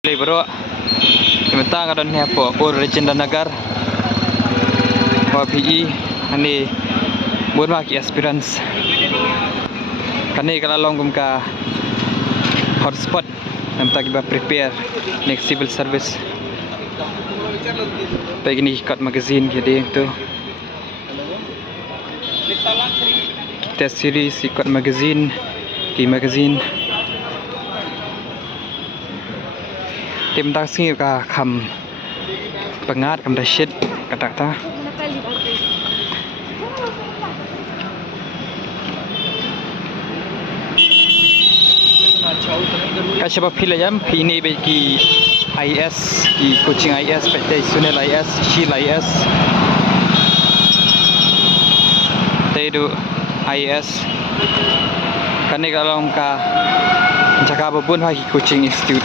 Bro, imitang kadon niya po Regenda Nagar PE ani buat maki aspirants kani kalalong gum ka hotspot nam tagi ba prepare next civil service pagi ni kat magazine jadi tu kita series ikut magazine di magazine tim taksi ka kham pengat kam dasyit kata ta kasih apa feel jam ini bagi IS di coaching IS pt Sunel IS Shil IS tedu IS kani kalau ka jaka babun haki coaching institute